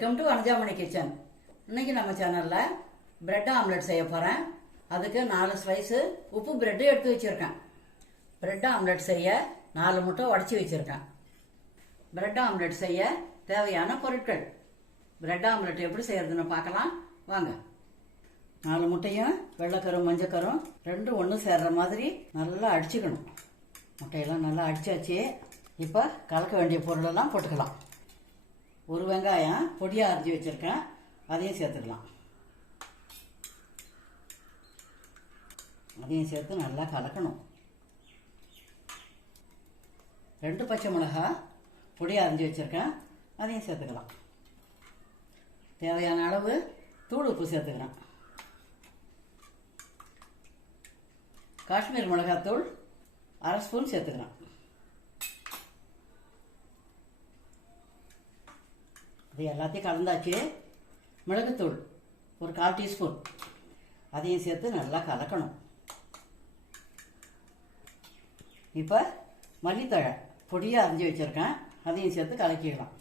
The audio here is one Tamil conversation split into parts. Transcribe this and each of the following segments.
Welcome to Anujamani kitchen. இன்னைக்கு நம்ம சேனலில் பிரெட் ஆம்லெட் செய்ய போகிறேன். அதுக்கு 4 ஸ்லைஸு உப்பு பிரெட்டு எடுத்து வச்சுருக்கேன். பிரெட் ஆம்லெட் செய்ய 4 முட்டை உடச்சி வச்சுருக்கேன். பிரெட் ஆம்லெட் செய்ய தேவையான பொருட்கள். பிரெட் ஆம்லெட் எப்படி செய்யறதுன்னு பார்க்கலாம் வாங்க. 4 முட்டையும் வெள்ளைக்கரும் மஞ்சக்கரும் ரெண்டும் ஒன்று சேர்ற மாதிரி நல்லா அடிச்சுக்கணும். முட்டையெல்லாம் நல்லா அடிச்சாச்சு. இப்போ கலக்க வேண்டிய பொருளெல்லாம் போட்டுக்கலாம். ஒரு வெங்காயம் பொடியாக அரைஞ்சி வச்சுருக்கேன், அதையும் சேர்த்துக்கலாம். அதையும் சேர்த்து நல்லா கலக்கணும். 2 பச்சை மிளகாய் பொடியாக அரைஞ்சி வச்சுருக்கேன், அதையும் சேர்த்துக்கலாம். தேவையான அளவு தூள் உப்பு சேர்த்துக்கிறேன். காஷ்மீர் மிளகாத்தூள் 1/2 ஸ்பூன் சேர்த்துக்கிறேன். இது எல்லாத்தையும் கலந்தாச்சு. மிளகுத்தூள் ஒரு 1/4 டீஸ்பூன், அதையும் சேர்த்து நல்லா கலக்கணும். இப்போ மல்லித்தழை பொடியாக அரைஞ்சி வச்சுருக்கேன், அதையும் சேர்த்து கலக்கிடலாம்.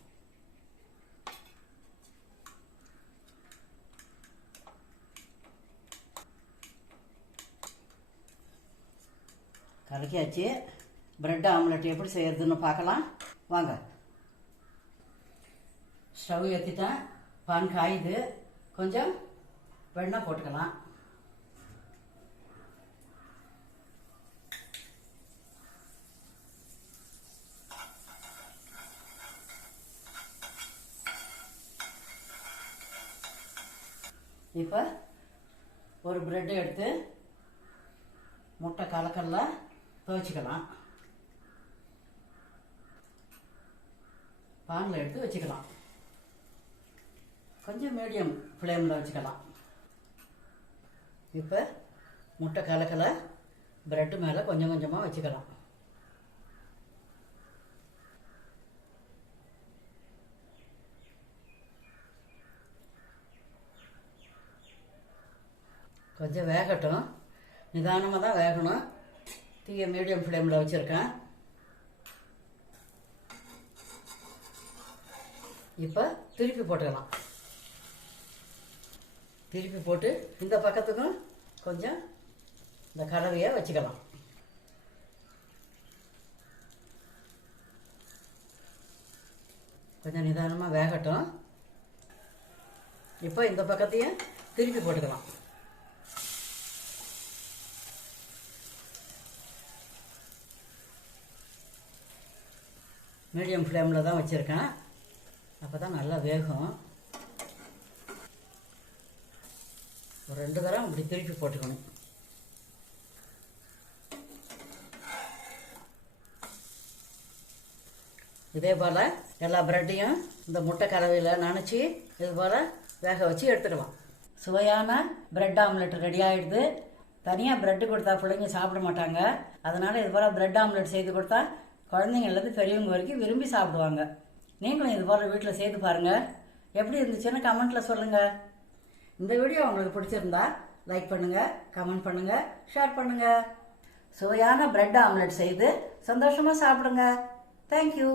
கலக்கியாச்சு. பிரெட் ஆம்லெட் எப்படி செய்யறதுன்னு பார்க்கலாம் வாங்க. ஸ்டவ் ஏற்றிட்டேன், பான் காயுது. கொஞ்சம் வெண்ணெய் போட்டுக்கலாம். இப்போ ஒரு பிரெட் எடுத்து முட்டை கலக்கல்ல துவைச்சிக்கலாம். பானில் எடுத்து வச்சுக்கலாம். கொஞ்சம் மீடியம் ஃப்ளேமில் வச்சுக்கலாம். இப்போ முட்டை கலக்கலை பிரெட்டு மேலே கொஞ்சம் கொஞ்சமாக வச்சுக்கலாம். கொஞ்சம் வேகட்டும், நிதானமாக தான் வேகணும். தீயை மீடியம் ஃப்ளேமில் வச்சுருக்கேன். இப்போ திருப்பி போட்டுக்கலாம். திருப்பி போட்டு இந்த பக்கத்துக்கும் கொஞ்சம் இந்த கலவையை வச்சுக்கலாம். கொஞ்சம் நிதானமாக வேகட்டும். இப்போ இந்த பக்கத்தையும் திருப்பி போட்டுக்கலாம். மீடியம் ஃப்ளேமில் தான் வச்சுருக்கேன், அப்போ தான் நல்லா வேகும். ஒரு 2 தரம் இப்படி திருப்பி போட்டுக்கணும். இதே போல் எல்லா பிரெட்டையும் இந்த முட்டை கலவையில் நனைச்சி இது போல் வேக வச்சு எடுத்துக்கலாம். சுவையான பிரெட் ஆம்லெட் ரெடி ஆகிடுது. தனியாக பிரெட்டு கொடுத்தா பிள்ளைங்க சாப்பிட மாட்டாங்க. அதனால் இது போல் பிரெட் ஆம்லெட் செய்து கொடுத்தா குழந்தைங்கள்லேருந்து பெரியவங்க வரைக்கும் விரும்பி சாப்பிடுவாங்க. நீங்களும் இது போல் வீட்டில் செய்து பாருங்கள். எப்படி இருந்துச்சுன்னு கமெண்ட்டில் சொல்லுங்கள். இந்த வீடியோ உங்களுக்கு பிடிச்சிருந்தா லைக் பண்ணுங்கள், கமெண்ட் பண்ணுங்கள், ஷேர் பண்ணுங்கள். சுவையான பிரெட் ஆம்லெட் செய்து சந்தோஷமாக சாப்பிடுங்க. தேங்க்யூ.